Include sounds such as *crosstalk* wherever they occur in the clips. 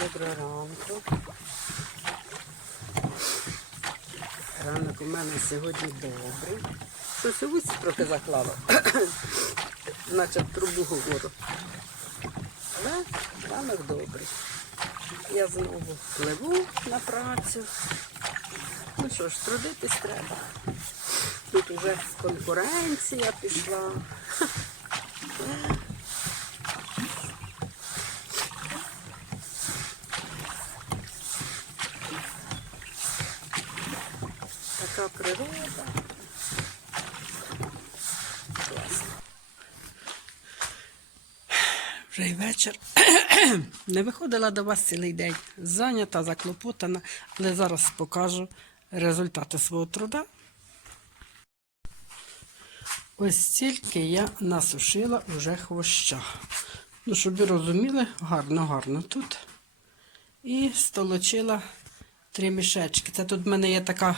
Доброго ранку. Ранок у мене сьогодні добрий. Щось у вусі трохи заклало, *coughs* наче трубу говорю. Але ранок добрий. Я знову пливу на працю. Ну що ж, трудитись треба. Тут вже конкуренція пішла. Така природа. Вже й вечір. *clears throat* Не виходила до вас цілий день. Зайнята, заклопотана, але зараз покажу результати свого труда. Ось стільки я насушила уже хвоща. Ну, щоб ви розуміли, гарно-гарно тут. І столочила три мішечки. Це тут в мене є така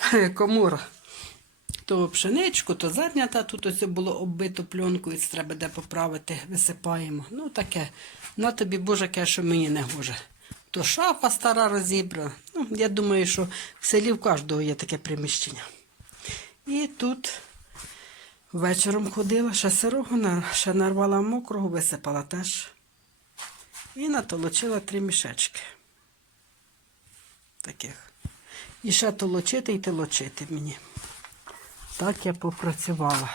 *laughs* комора. То пшеничку, то зернята. Тут ось було оббито пленкою, треба де поправити, висипаємо. Ну таке. На тобі Боже, яке, що мені не гоже. То шафа стара розібрана. Ну, я думаю, що в селі в кожного є таке приміщення. І тут вечором ходила, ще сирого, ще нарвала мокрого, висипала теж. І натолочила три мішечки. Таких. І ще толочити і толочити мені. Так я попрацювала.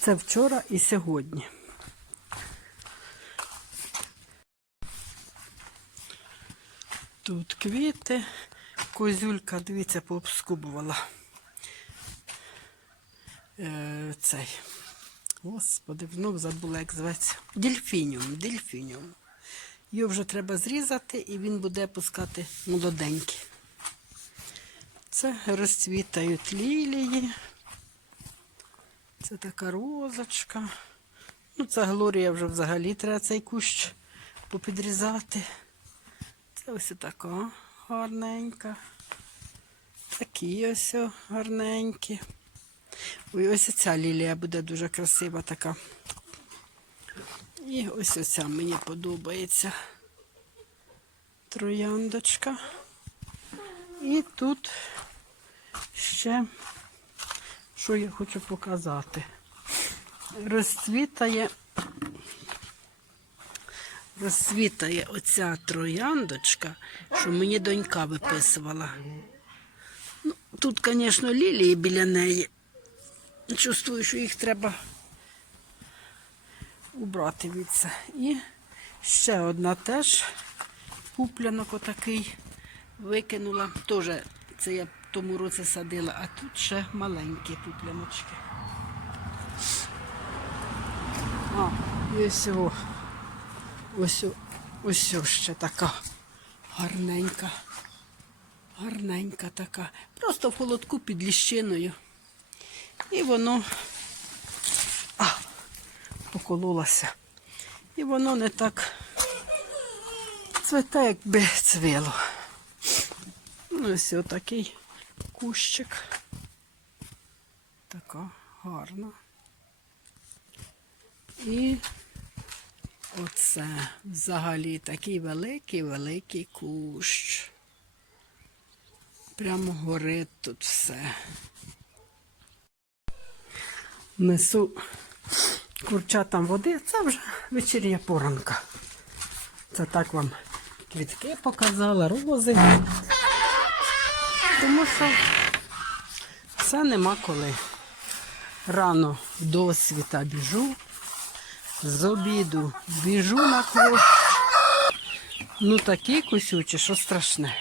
Це вчора і сьогодні. Тут квіти, козюлька, дивіться, пообскубувала. Е, цей. Господи, знов забула, як зветься. Дельфініум, дельфініум. Його вже треба зрізати, і він буде пускати молоденький. Це розцвітають лілії. Це така розочка. Ну, це Глорія вже взагалі треба цей кущ попідрізати. Це ось така гарненька. Такі ось гарненькі. Ой, ось ця лілія буде дуже красива така. І ось оця мені подобається. Трояндочка. І тут ще, що я хочу показати. Розцвітає, розцвітає оця трояндочка, що мені донька виписувала. Ну, тут, звісно, лілії біля неї. Чувствую, що їх треба убрати від це. І ще одна теж пуплянок отакий викинула. Теж це я тому році садила, а тут ще маленькі пупляночки. А, і ось ось, ось ще така гарненька. Гарненька така. Просто в холодку під ліщиною. І воно а, покололося. І воно не так цвете, якби цвіло. Ну, ось отакий кущик. Така гарна. І оце взагалі такий великий-великий кущ. Прямо горить тут все. Несу курчатам води, це вже вечірня поранка. Це так вам квітки показала, рози. Тому що все нема коли. Рано до світа біжу, з обіду біжу на квощ. Ну такі кусючі, що страшне.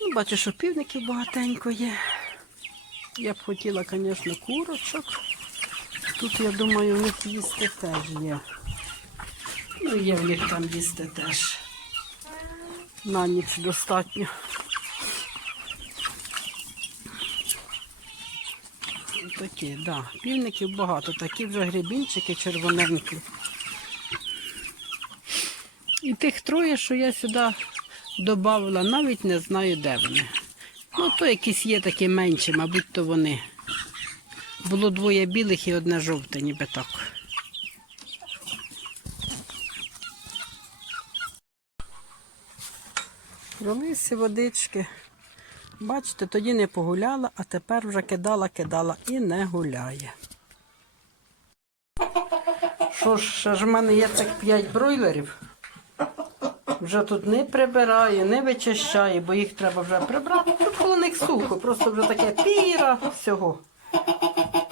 Ну, бачу, що півників багатенько є. Я б хотіла, звісно, курочок. Тут, я думаю, в них їсти теж є. Ну, є в них там їсти теж. На ніч достатньо. Такі, так. Да. Півників багато, такі вже гребінчики червоненькі. І тих троє, що я сюди додавала, навіть не знаю, де вони. Ну, то якісь є такі менші, мабуть, то вони. Було двоє білих і одне жовте, ніби так. Пролисі водички. Бачите, тоді не погуляла, а тепер вже кидала, кидала і не гуляє. Що ж, ще ж в мене є цих 5 бройлерів. Вже тут не прибирає, не вичищає, бо їх треба вже прибрати. Тут коло них сухо, просто вже таке піра всього.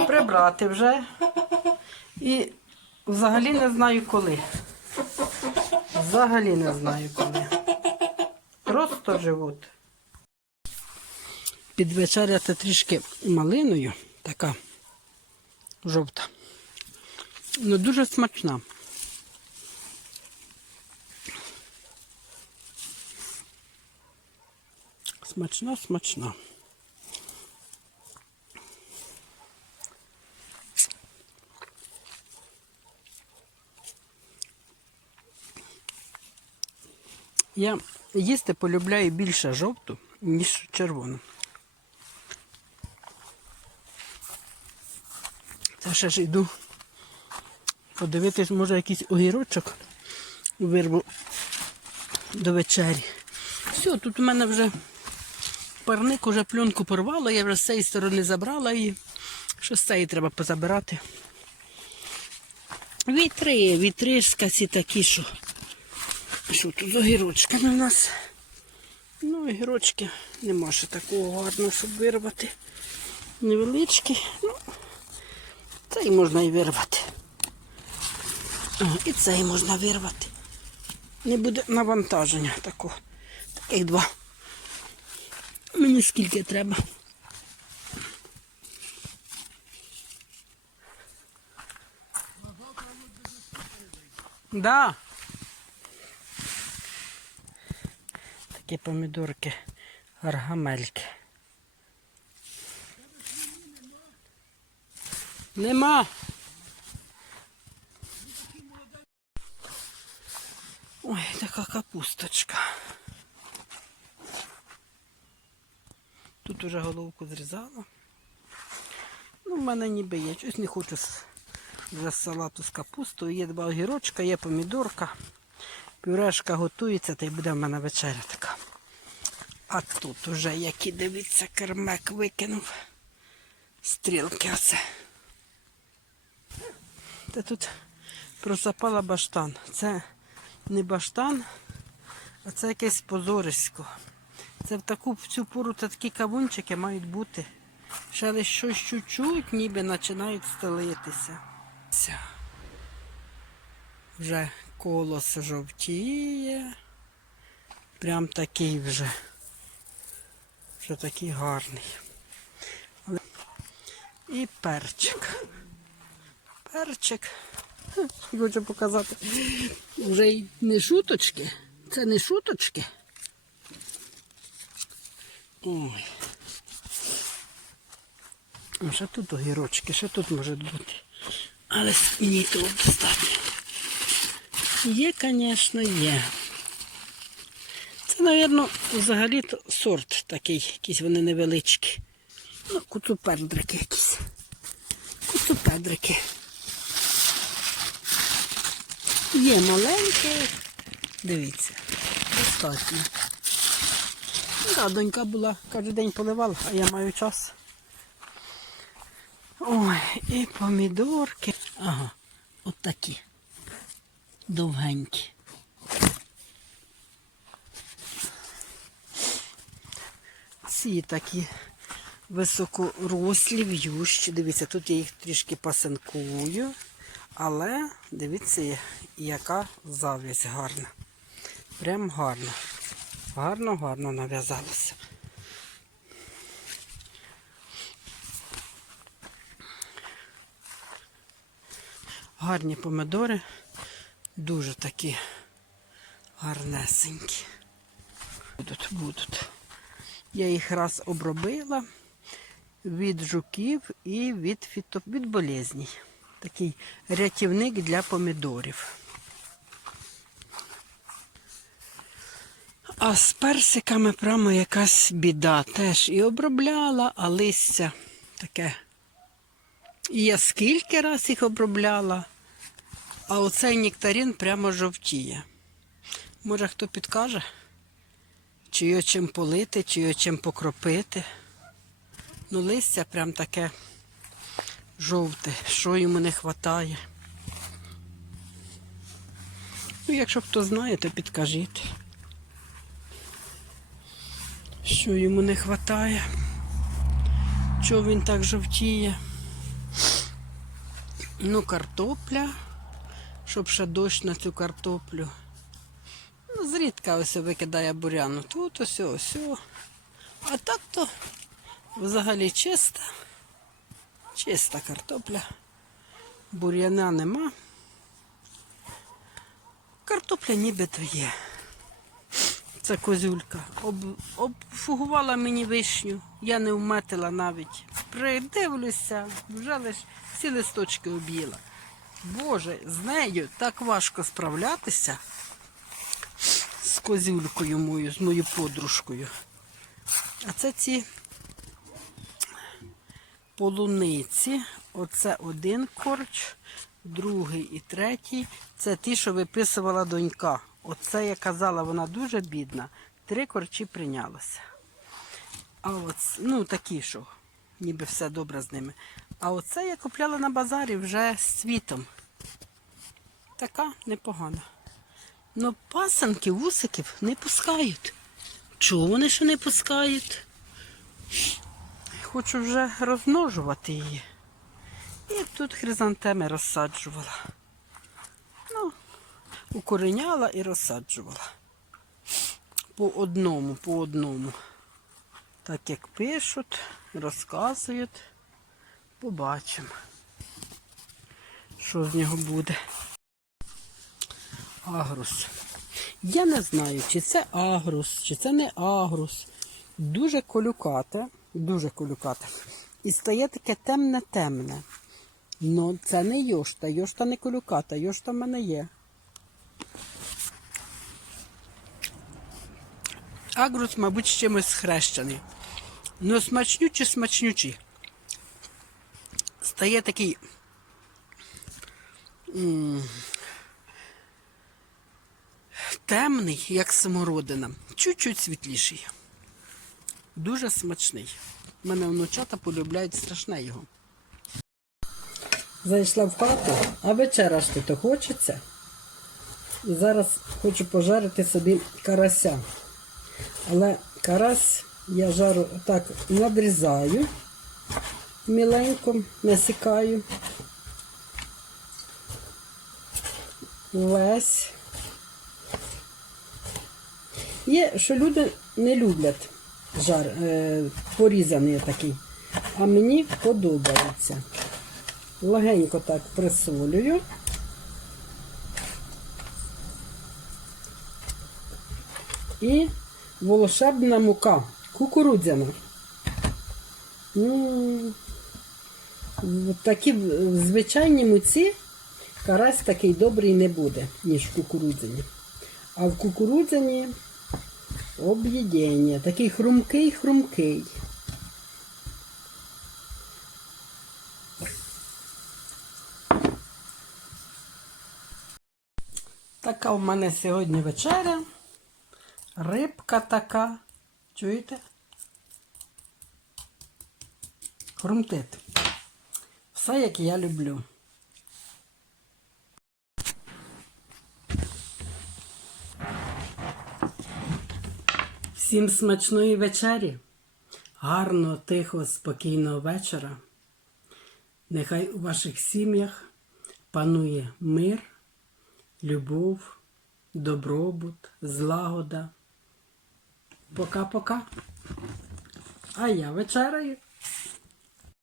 Прибрати вже. І взагалі не знаю коли. Взагалі не знаю коли. Просто живуть. Підвечеряти трішки малиною, така жовта. Ну, дуже смачна. Смачна, смачна. Я їсти полюбляю більше жовту, ніж червону. Ще ж йду подивитись, може якийсь огірочок вирву до вечері. Все, тут у мене вже парник уже пленку порвало, я вже з цієї сторони забрала її. Що з цієї треба позабирати. Вітри, вітришкасі такі, що. Що тут з огірочками у нас? Ну, огірочки нема ще такого гарного, щоб вирвати. Невеличкі. Ну, цей можна і вирвати. І цей можна вирвати. Не буде навантаження такого. Таких два. Мені скільки треба. Да. Такі помідорки гаргамельки. Нема. Ой, така капусточка. Тут уже головку зрізала. Ну, в мене ніби є. Щось не хочу з- вже з салату з капустою. Є два огірочка, є помідорка. Пюрешка готується, та й буде в мене вечеря така. А тут уже, які дивіться, кермек викинув. Стрілки оце. Та тут просапала баштан. Це не баштан, а це якесь позорисько. Це в таку в цю пору та такі кавунчики мають бути. Ще лише щось чуть-чуть, ніби починають стелитися. Вже колос жовтіє. Прям такий вже. Вже такий гарний. І перчик. Перчик. Хочу показати. Вже й не шуточки. Це не шуточки. Ой. А ще тут огірочки, ще тут може бути. Але мені того достатньо. Є, звісно, є. Це, мабуть, взагалі то сорт такий, якісь вони невеличкі. Ну, куцупедрики якісь. Куцупедрики. Є маленькі. Дивіться, достатньо. Да, донька була, кожен день поливала, а я маю час. Ой, і помідорки. Ага, от такі. Довгенькі. Ці такі високорослі, в'ющі. Дивіться, тут я їх трішки пасинкую, але дивіться, яка завість гарна. Прям гарна. Гарно, гарно нав'язалося. Гарні помидори, дуже такі гарнесенькі. Будуть, будуть. Я їх раз обробила від жуків і від, фіто... від болезней. Такий рятівник для помідорів. А з персиками прямо якась біда. Теж і обробляла, а листя таке. І я скільки раз їх обробляла, а оцей нектарин прямо жовтіє. Може хто підкаже, чи його чим полити, чи його чим покропити. Ну, листя прям таке жовте, що йому не вистачає. Ну, якщо хто знає, то підкажіть, що йому не вистачає, чого він так жовтіє. Ну, картопля, щоб ще дощ на цю картоплю. Ну, зрідка ось викидає буряну. Тут ось, ось. ось. А так то взагалі чиста. Чиста картопля. Бур'яна нема. Картопля нібито є. Це козюлька. Об, обфугувала мені вишню. Я не вметила навіть. Придивлюся, вже лиш всі листочки об'їла. Боже, з нею так важко справлятися з козюлькою мою, з моєю подружкою. А це ці полуниці. Оце один корч, другий і третій. Це ті, що виписувала донька. Оце я казала, вона дуже бідна. Три корчі прийнялося. А от, ну такі, що ніби все добре з ними. А оце я купляла на базарі вже з цвітом. Така непогана. Ну, пасанки, вусиків не пускають. Чого вони ще не пускають? Хочу вже розмножувати її. І тут хризантеми розсаджувала. Ну, укореняла і розсаджувала. По одному, по одному. Так як пишуть, розказують, побачимо, що з нього буде. Агрус. Я не знаю, чи це агрус, чи це не агрус. Дуже колюкате, дуже колюкате. І стає таке темне-темне. Ну, це не йошта, йошта не колюката, йошта в мене є. Агрус, мабуть, з чимось схрещений. Ну, смачнючі, смачнючі. Стає такий. темний, як самородина, чуть-чуть світліший. Дуже смачний. У мене внучата полюбляють страшне його. Зайшла в хату, а вечеряшки то хочеться. І зараз хочу пожарити собі карася. Але карась я жару так надрізаю, міленько насікаю. Весь. Є, що люди не люблять жар, е, порізаний такий, а мені подобається. Легенько так присолюю. І волшебна мука, кукурудзяна. Ну, такі в звичайній муці карась такий добрий не буде, ніж в кукурудзяні. А в кукурудзяні об'єднання. Такий хрумкий-хрумкий. Така в мене сьогодні вечеря. Рибка така. Чуєте? Хрумтить. Все, як я люблю. Всім смачної вечері, гарного, тихого, спокійного вечора. Нехай у ваших сім'ях панує мир, любов, добробут, злагода. Пока-пока. А я вечеряю.